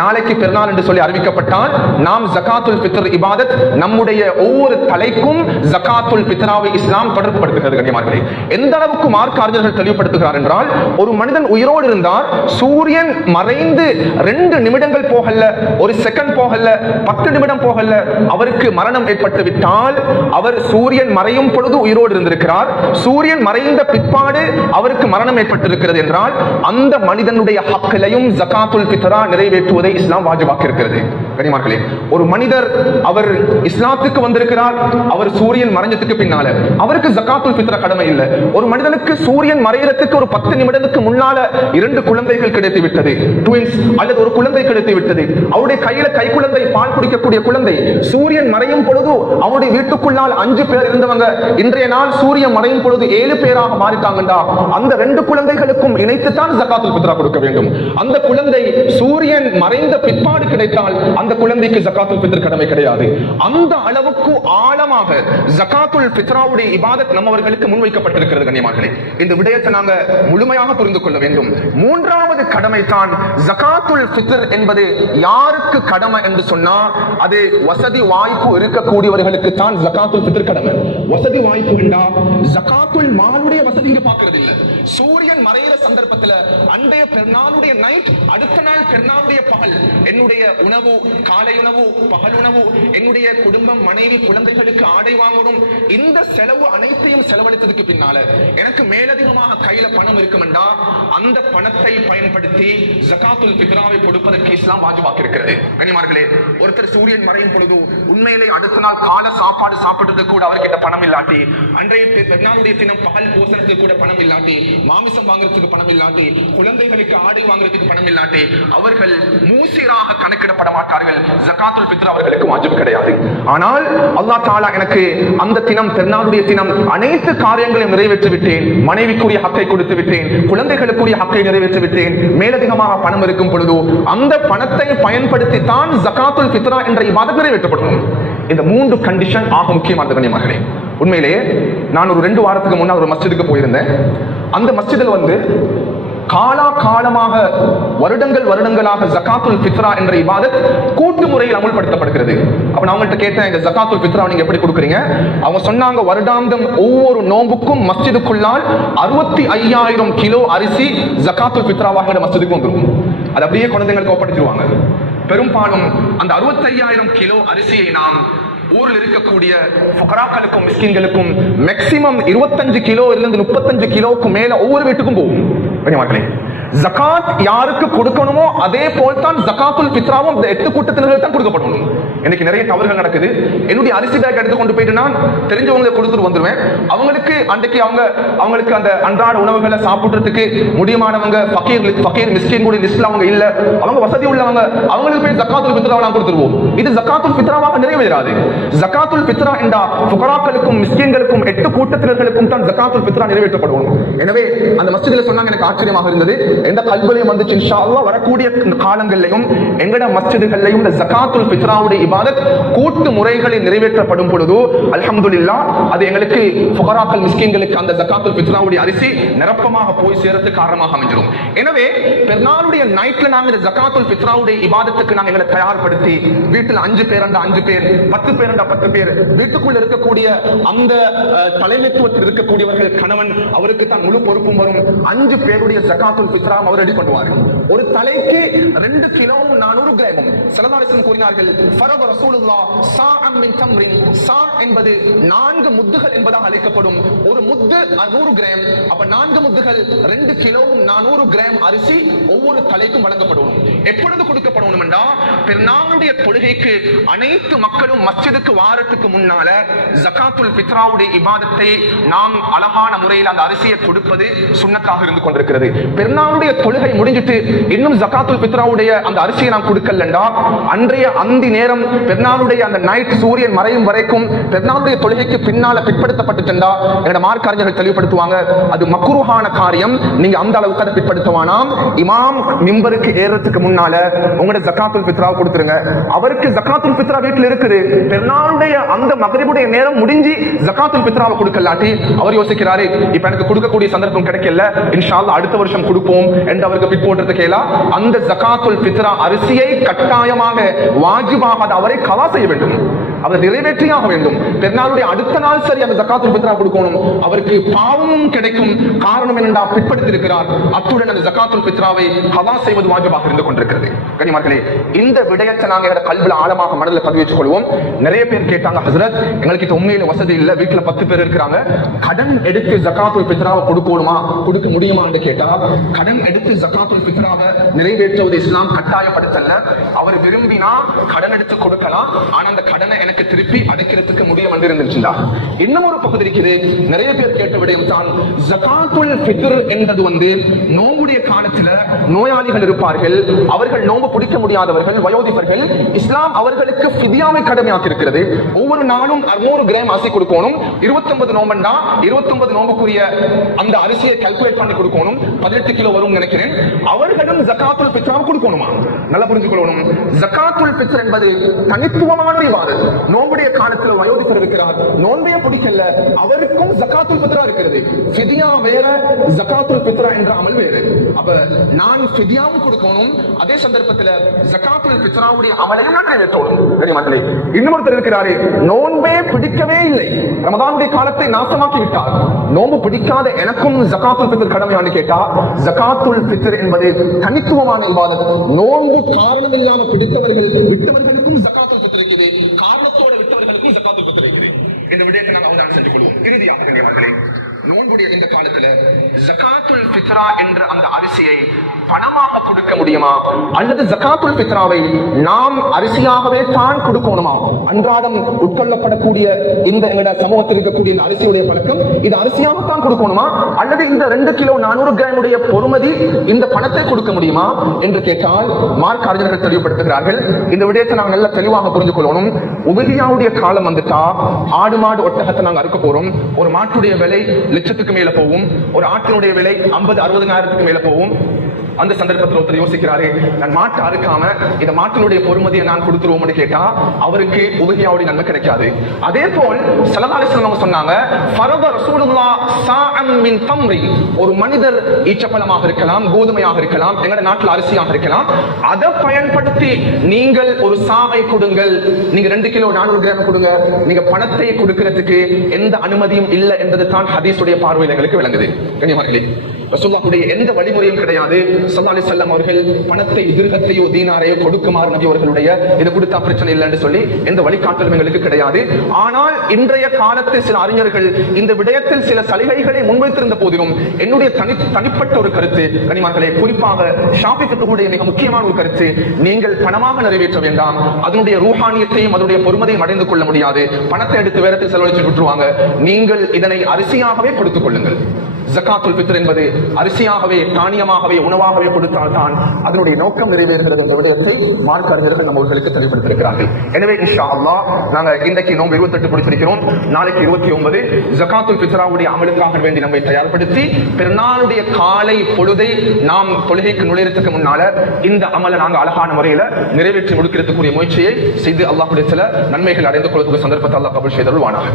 நாளைக்கு பெருநாள் என்று சொல்லி அறிவிக்கப்பட்டால் நாம் ஜகாத்துல் ஃபித்ர் இபாதத் நம்முடைய ஒவ்வொரு தலைக்கும் ஜகாத்துல் ஃபித்ராவை இஸ்லாம் தொடர்பு படுத்துகிறது. கண்ணியமானவர்களே, எந்த அளவுக்கு மார்க்க அறிஞர்கள் தெளிவுபடுத்துகிறார் என்றால், ஒரு மனிதன் உயிரோடு இருந்தால் சூரியன் மறைந்து 2 நிமிடங்கள் போகல, 1 செகண்ட் போகல, 10 நிமிடம் போகல, அவருக்கு மரணம் ஏற்பட்டு விட்டால் அவர் சூரியன் மறையும் பொழுது உயிரோடு இருந்திருக்கிறார், சூரியன் மறைந்த பிற்பாடு அவருக்கு மரணம் ஏற்பட்டிருக்கிறது என்றால் அந்த மனிதனுடைய ஹக்கையும் ஜகாத்துல் ஃபித்ரா நிறைவேற்றுவதை இஸ்லாம் வாஜிபாக்கி இருக்கிறது. கனிமார்களே, ஒரு மனிதர் அவர் இஸ்லாத்துக்கு வந்திருக்கிறார், அவர் சூரியன் மறைஞ்சதுக்கு பின்னால அவருக்கு ஜகாத்துல் ஃபித்ரா கடமை இல்லை. ஒரு மனிதனுக்கு சூரியன் மறையறதுக்கு ஒரு 10 நிமிடத்துக்கு முன்னால 2 குழந்தைகள் கிடைத்து விட்டது, ட்வின்ஸ் அல்லது ஒரு குழந்தை கிடைத்து விட்டது, அவருடைய கையில கை குழந்தை, பால் குடிக்கக்கூடிய குழந்தை, சூரியன் மறையும் பொழுது அவருடைய வீட்டுக்குள்ளால் 5 பேர் இருந்தவங்க இன்றைய நாள் சூரியன் மறையும் பொழுது 7 பேராக மாறிட்டாங்கண்டா அந்த 2 குழந்தைகளுக்கும் இணைத்துத்தான் ஜகாத்துல் ஃபித்ரா கொடுக்க வேண்டும். அந்த குழந்தை சூரியன் மறைந்த பிற்பாடு கிடைத்தால் அந்த குழந்தைக்கு ஜகாத்துல் ஃபித்ர் கடமை கிடையாது. அந்த அளவுக்கு ஆழமாக ஜகாத்துல் ஃபித்ராவுடைய இபாதத் நம்மவர்களுக்கு முன்வைக்கப்பட்டிருக்கிறது. கண்ணியமானவர்களே, இந்த விடயத்தை நாங்க முழுமையாக புரிந்து கொள்ள வேண்டும். 3வது கடமை தான் ஜகாத்துல் ஃபித்ர் என்பது யாருக்கு கடமை என்று சொன்னா அது வசதி வாய்ப்பு இருக்கக்கூடியவர்களுக்கு தான் ஜகாத்துல் ஃபித்ர் கடமை. வசதி வாய்ப்பு என்றா ஜகாத்துல் மாலுடைய வசதியை பார்க்கிறது இல்ல. சூரியன் மறையிற சந்தர்ப்பத்தில் அன்றைய பெருநாளுடைய நைட், அடுத்த நாள் பெருநாளுடைய பகல், என்னுடைய உணவு, காலை உணவு, பகல் உணவு, என்னுடைய குடும்பம், மனைவி, குழந்தைகளுக்கு ஆடை வாங்கணும், இந்த செலவு அனைத்தையும் செலவழித்ததுக்கு பின்னால எனக்கு மேலதிகமாக கையில பணம் இருக்குமெண்டா அந்த பணத்தை பயன்படுத்தி ஜகாத்துல் ஃபித்ராவை கொடுப்பதற்கு இஸ்லாம் வாஜிபாக்கி இருக்கிறது. கண்ணியமானவர்களே, ஒருத்தர் சூரியன் மறையும் பொழுது உண்மையிலே அடுத்த நாள் கால சாப்பாடு சாப்பிடுறதுக்கு கூட அவர்கிட்ட பணம் இல்லாட்டி, அன்றைய பெருநாளுடைய தினம் பகல் போசனத்துக்கு கூட பணம் இல்லாட்டி, மாமிசம் வாங்குறதுக்கு பணம் இல்லாட்டி, குழந்தைகளுக்கு ஆடை வாங்குறதுக்கு பணம் இல்லாட்டி அவர்கள் மூசிராக கணக்கிடப்பட மாட்டார்கள். ஜகாத்துல் ஃபித்ர் அவர்களுக்கு வாஜிப் கிடையாது. ஆனால் அல்லாஹ் தஆலா எனக்கு அந்த தினம், பெருநாளுடைய தினம் அனைத்து காரியங்களையும் நிறைவேற்றி விட்டேன், மனைவிக்குரிய ஹக்கை கொடுத்து விட்டேன், குழந்தைகளுக்குரிய ஹக்கை நிறைவேற்றி விட்டேன், மேலதிகமாக பணம் இருக்கும் பொழுது அந்த பணத்தை பயன்படுத்தி தான் ஜகாத்துல் ஃபித்ரா என்ற இபாதத் நிறைவேற்றப்படும். இந்த 3 கண்டிஷன் ஆக முக்கியமானது. கண்ணியமானவர்களே, உண்மையிலேயே நான் ஒரு 2 வாரத்துக்கு முன்னால் ஒரு மஸ்ஜிதுக்கு போயிருந்தேன். அந்த மஸ்ஜிதில் காலமாக வருடங்களாக ஜகாத்துல் ஃபித்ரா என்ற இபாதத் கூட்டு முறையில் அமல்படுத்தப்படுகிறது. அப்ப நான் அவங்கள்ட்ட கேட்டேன், இந்த ஜகாத்துல் ஃபித்ரா நீங்க எப்படி கொடுக்குறீங்க? அவங்க சொன்னாங்க, வருடாந்தம் ஒவ்வொரு நோம்புக்கும் மஸ்ஜிதுக்குள்ளால் 65,000 கிலோ அரிசி ஜகாத்துல் ஃபித்ராவாக மஸ்ஜிதுக்கு வந்துடும். அது அப்படியே குழந்தைங்களுக்கு ஒப்படைச்சிருவாங்க. பெரும்பாலும் அந்த 65,000 கிலோ அரிசியை நாம் ஊரில் இருக்கக்கூடிய ஃபுகராக்களுக்கும் மிஸ்கின்களுக்கும் மேக்ஸிமம் 25 கிலோ இருந்து 35 கிலோவுக்கு மேல ஒவ்வொரு வீட்டுக்கும் போகும். ஜகாத் யாருக்கு கொடுக்கணுமோ அதே போல் தான் ஜகாத்துல் ஃபித்ராவும் இந்த 8 கூட்டத்தினர்களுக்கு தான் கொடுக்கப்படணும். எனக்கு நிறைய தவறுகள் நடக்குது. என்னுடைய அரிசி பேக் எடுத்து கொண்டு போயிட்டு நான் தெரிஞ்சவங்களை கொடுத்துட்டு வந்துருவேன். அவங்களுக்கு அன்றைக்கு அவங்களுக்கு அந்த அன்றாட உணவுகளை சாப்பிடுறதுக்கு முடியுமானவங்க, ஃபகீர் மிஸ்கின் கூட லிஸ்ட்ல அவங்க இல்ல, அவங்க வசதி உள்ளவங்க, அவங்களுக்கு போய் ஜகாத்துல் ஃபித்ராவை நான் கொடுத்துருவோம். இது ஜகாத்துல் ஃபித்ராவாக நிறைவேறாது. ஜகாத்துல் ஃபித்ரா என்றா ஃபுகராக்களுக்கும் மிஸ்கின்களுக்கும் 8 கூட்டத்தினர்களுக்கும் தான் ஜகாத்துல் ஃபித்ரா நிறைவேற்றப்படும். எனவே அந்த மஸ்ஜிதில் சொன்னாங்க, எனக்கு ஆச்சரியமாக இருந்தது. எந்த கல்விலையும் வந்துச்சு, இன்ஷா அல்லாஹ் வரக்கூடிய காலங்களிலும் எங்கட மஸ்ஜிதுகளிலும் இந்த ஜகாத்துல் ஃபித்ராவுடைய இபாதத் கூட்டு முறைகளில் நிறைவேற்றப்படும் பொழுது அல்ஹம்துலில்லாஹ் அது எங்களுக்கு ஃபுகராக்கள் மிஸ்கின்களுக்கு அந்த ஜகாத்துல் ஃபித்ராவுடைய அரிசி நிரப்பமாக போய் சேரத்துக்கு காரணமாக அமைஞ்சிடும். எனவே பெருநாளுடைய நைட்ல நாங்க இந்த ஜகாத்துல் ஃபித்ராவுடைய இபாதத்துக்கு நாங்க எங்களை தயார்படுத்தி வீட்டில் 5 பேரண்டா 5 பேர், 10 பேரண்டா 10 பேர், வீட்டுக்குள்ள இருக்கக்கூடிய அந்த தலைமைத்துவத்தில் இருக்கக்கூடியவர்கள், கணவன் அவருக்கு தான் முழு பொறுப்பும் வரும். 5 பேருடைய ஜகாத்துல் ஃபித்ரா அவர் ரெடி பண்ணுவார். ஒரு தலைக்கு 2 கிலோவும் 400 கிராமும் ஸல்லல்லாஹு அலைஹி வஸல்லம் கூறினார்கள், ஃபரத ரசூலுல்லாஹ் ஸாஅம் மின் தம்ரின். ஸா என்பது 4 முத்துகள் என்பதாக அழைக்கப்படும். ஒரு முத்து 100 கிராம். அப்ப 4 முத்துகள் 2 கிலோவும் 400 கிராம் அரிசி ஒவ்வொரு தலைக்கும் வழங்கப்படும். எப்பொழுது கொடுக்கப்படணும் என்றா, பெருநாளுடைய தொழுகைக்கு அனைத்து மக்களும் மஸ்ஜிதுக்கு வாரத்துக்கு முன்னால ஜகாத்துல் ஃபித்ராவுடைய இபாதத்தை நாம் அழகான முறையில் அந்த அரிசியை கொடுப்பது சுன்னத்தாக இருந்து கொண்டிருக்கிறது. பெருநாளுடைய தொழுகை முடிஞ்சிட்டு இன்னும் ஜகாத்துல் ஃபித்ராவுடைய அந்த அரிசியை நாம் கொடுக்கலண்டா, அன்றைய அந்தி நேரம் பெருநாளுடைய அந்த நைட் சூரியன் மறையும் வரைக்கும் பெருநாளுடைய தொழுகைக்கு பின்னால பிற்படுத்தப்பட்டுட்டா என்னோட மார்க்க அறிஞர்கள் தெளிவுபடுத்துவாங்க, அது மக்ரூஹான காரியம். நீங்க அந்த அளவுக்கு அதை பிற்படுத்துவானாம். இமாம் மிம்பருக்கு ஏறதுக்கு முன்னால உங்களோட ஜகாத்துல் ஃபித்ரா கொடுத்துருங்க. அவருக்கு ஜகாத்துல் ஃபித்ரா வீட்டில் இருக்குது, பெருநாளுடைய அந்த மக்ரிபுடைய நேரம் முடிஞ்சு ஜகாத்துல் ஃபித்ராவை கொடுக்கலாட்டி அவர் யோசிக்கிறாரு, இப்ப எனக்கு கொடுக்கக்கூடிய சந்தர்ப்பம் கிடைக்கல, இன்ஷா அல்லாஹ் அடுத்த வருஷம் கொடுப்போம் என்று அவருக்கு பிற்போட்டது கேளா. அந்த ஜகாத்துல் ஃபித்ரா அரிசியை கட்டாயமாக வாஜிபாக அவரை கலா செய்ய வேண்டும், அவர் நிறைவேற்றியாக வேண்டும். பெருநாளுடைய அடுத்த நாள் சரி அந்த ஜகாத்துல் ஃபித்ரா கொடுக்கணும். அவருக்கு பாவமும் கிடைக்கும். காரணம் என்னென்றா பிற்படுத்தியிருக்கிறார். அத்துடன் அந்த ஜகாத்துல் ஃபித்ராவை கலா செய்வது வாஜிபாக இருந்து கொண்டிருக்கிறது. கனிமார்களே, இந்த விடயத்தை நாங்கள் கல்வில ஆழமாக மனதில் பதிவு வச்சுக் கொள்வோம். நிறைய பேர் கேட்டாங்க, ஹஸ்ரத் எங்களுக்கு உண்மையில வசதி இல்ல, வீட்டுல 10 பேர் இருக்கிறாங்க, கடன் எடுத்து ஜகாத்துல் ஃபித்ராவை கொடுக்கணுமா, கொடுக்க முடியுமா என்று கேட்டா, கடன் எடுத்து ஜகாத்துல் ஃபித்ராவை நிறைவேற்றுவது இஸ்லாம் கட்டாயப்படுத்தல. அவர் விரும்பினா கடன் எடுத்து கொடுக்கலாம். ஆனா அந்த கடனை எனக்கு திருப்பி அடைக்கிறதுக்கு முடியும் என்று இருந்துச்சுண்டா. இன்னும் ஒரு பகுதி இருக்குது, நிறைய பேர் கேட்ட விடயம் தான் ஜகாத்துல் ஃபித்ர் என்றது நோம்புடைய காலத்துல நோயாளிகள் இருப்பார்கள், அவர்கள் நோம்பு பிடிக்க முடியாதவர்கள், வயோதிபர்கள். இஸ்லாம் அவர்களுக்கு ஃபித்யாவை கடமையாக்கி இருக்கிறது. ஒவ்வொரு நாளும் 100 கிராம் அரிசி கொடுக்கணும். 29 நோம்பண்டா 29 நோம்புக்குரிய அந்த அரிசியை கால்குலேட் பண்ணி கொடுக்கணும். 18 கிலோ வரும் நினைக்கிறேன். அவர்களும் ஜகாத்துல் ஃபித்ரா கொடுக்கணுமா? நல்லா புரிஞ்சுக்கொள்ளணும். ஜகாத்துல் ஃபித்ர் என்பது தனித்துவமான இபாதத். நோம்புடைய காலத்துல வயோதிபர் இருக்கிறார், நோன்பையே பிடிக்கல, அவருக்கும் ஜகாத்துல் ஃபித்ரா இருக்கிறது. ஃபித்யா வேற, ஜகாத்துல் ஃபித்ரா என்ற அமல் வேறு. அப்ப நான் ஃபித்யாவும் கொடுக்கணும், அதே சந்தர்ப்பத்தில் ஜகாத்துல் ஃபித்ராவுடைய அமலையும் நான் நிறைவேற்றணும். மக்களே, இன்னொருத்தர் இருக்கிறாரு, நோன்பே பிடிக்கவே இல்லை, ரமதானுடைய காலத்தை நாசமாக்கி விட்டார். நோன்பு பிடிக்காத எனக்கும் ஜகாத்துல் ஃபித்ர் கடமையான்னு கேட்டா, ஜகாத்துல் ஃபித்ர் என்பது தனித்துவமான இபாதத். நோன்பு காரணம் இல்லாமல் பிடித்தவர்கள் விட்டவர்களுக்கும் ஜகாத்துல் ஃபித்ர் இருக்குது, காரணத்தோடு விட்டவர்களுக்கும் ஜகாத்துல் ஃபித்ர் இருக்குது. இந்த விடயத்தை நாங்கள் அவதானம் செஞ்சு கொள்வோம். இறுதியாக மக்களே, நோன்புடைய இந்த காலத்துல ஜகாத்துல் ஃபித்ரா என்ற அந்த அரிசியை பணமாக கொடுக்க முடியுமா, அல்லது ஜகாத்துல் ஃபித்ராவை நாம் அரிசியாகவே தான் கொடுக்கணுமா? அன்றாடம் உட்கொள்ளப்படக்கூடிய இந்த எங்களோட சமூகத்தில் இருக்கக்கூடிய இந்த அரிசியுடைய பழக்கம், இது அரிசியாகத்தான் கொடுக்கணுமா, அல்லது இந்த 2 கிலோ 400 கிராம் உடைய பொறுமதி இந்த பணத்தை கொடுக்க முடியுமா என்று கேட்டால் மார்க்க அறிஞர்கள் தெளிவுபடுத்துகிறார்கள். இந்த விடயத்தை நாங்கள் நல்ல தெளிவாக புரிந்து கொள்ளணும். உபகியாவுடைய காலம் வந்துட்டா ஆடு மாடு ஒட்டகத்தை நாங்கள் அறுக்க போறோம். ஒரு மாட்டுடைய விலை லட்சத்துக்கு மேல போகும், ஒரு ஆட்டினுடைய விலை 50-60,000 மேல போகும். அந்த சந்தர்ப்பத்தில் ஒருத்தர் யோசிக்கிறாரு, நான் மாட்டை அறுக்காம இந்த மாட்டினுடைய பொறுமதியை நான் கொடுத்துருவோம்னு கேட்டா அவருக்கு உபகியாவுடைய நன்மை கிடைக்காது. அதே போல் ஸல்லல்லாஹு அலைஹி வஸல்லம் சொன்னாங்க, ஃபரத ரசூலுல்லாஹ் ஸாஅம் மின் தம்ரி, ஒரு மனிதர் ஈச்சப்பழமாக இருக்கலாம், கோதுமையாக இருக்கலாம், எங்கட நாட்டில் அரிசியாக இருக்கலாம், அதை பயன்படுத்தி நீங்கள் ஒரு சாவை கொடுங்கள், நீங்க 2 கிலோ 400 கிராம் கொடுங்க, நீங்க பணத்தை கொடுக்கிறதுக்கு எந்த அனுமதியும் இல்லை என்பது தான் ஹதீஸுடைய பார்வையில் எங்களுக்கு விளங்குது. கண்ணியமானவர்களே, ரசூலுல்லாஹ்வுடைய எந்த வழிமுறையும் கிடையாது. ஸல்லல்லாஹு அலைஹி வஸல்லம் அவர்கள் பணத்தை, திர்ஹத்தையோ தீனாரையோ கொடுக்குமாறு நபி அவர்களுடைய இது கொடுத்தா பிரச்சனை இல்லை என்று சொல்லி எந்த வழிகாட்டலும் எங்களுக்கு கிடையாது. ஆனால் இன்றைய காலத்தில் சில அறிஞர்கள் இந்த விடயத்தில் சில சலுகைகளை முன்வைத்திருந்த போதிலும் என்னுடைய தனிப்பட்ட ஒரு கருத்து, கனிமார்களே, குறிப்பாக ஷாஃபி ஃபிக்ஹுடைய மிக முக்கியமான ஒரு கருத்து, நீங்கள் பணமாக நிறைவேற்ற வேண்டாம், அதனுடைய ரூஹானியத்தையும் அதனுடைய பொறுமதியும் அடைந்து கொள்ள முடியாது, பணத்தை எடுத்து வேறத்தில் செலவழிச்சு விட்டுருவாங்க, நீங்கள் இதனை அரிசியாகவே கொடுத்துக் கொள்ளுங்கள். ஜகாத்துல் ஃபித்ர் என்பது அரிசியாகவே, தானியமாகவே, உணவாகவே கொடுத்தால்தான் அதனுடைய நோக்கம் நிறைவேறுகிறது என்ற விடயத்தை மார்க்க அறிஞர்கள் நம்மளுக்கு தெளிவுபடுத்தியிருக்கிறார்கள். எனவே இன்ஷா அல்லாஹ் நாங்க இன்றைக்கு நோன்பு 28 பிடிச்சிருக்கிறோம், நாளைக்கு 29 ஜகாத்துல் ஃபித்ராவுடைய அமலுக்காக வேண்டி நம்மை தயார்படுத்தி பெருநாளுடைய காலை பொழுதை நாம் தொழுகைக்கு நுழையறதுக்கு முன்னால இந்த அமலை நாங்கள் அழகான முறையில நிறைவேற்றி முடிக்கிறதுக்குரிய முயற்சியை செய்து அல்லாஹ்வுடைய சில நன்மைகள் அடைந்து கொள்வதற்கு சந்தர்ப்பத்தை அல்லாஹ் கபூல் செய்தருள்வானாக.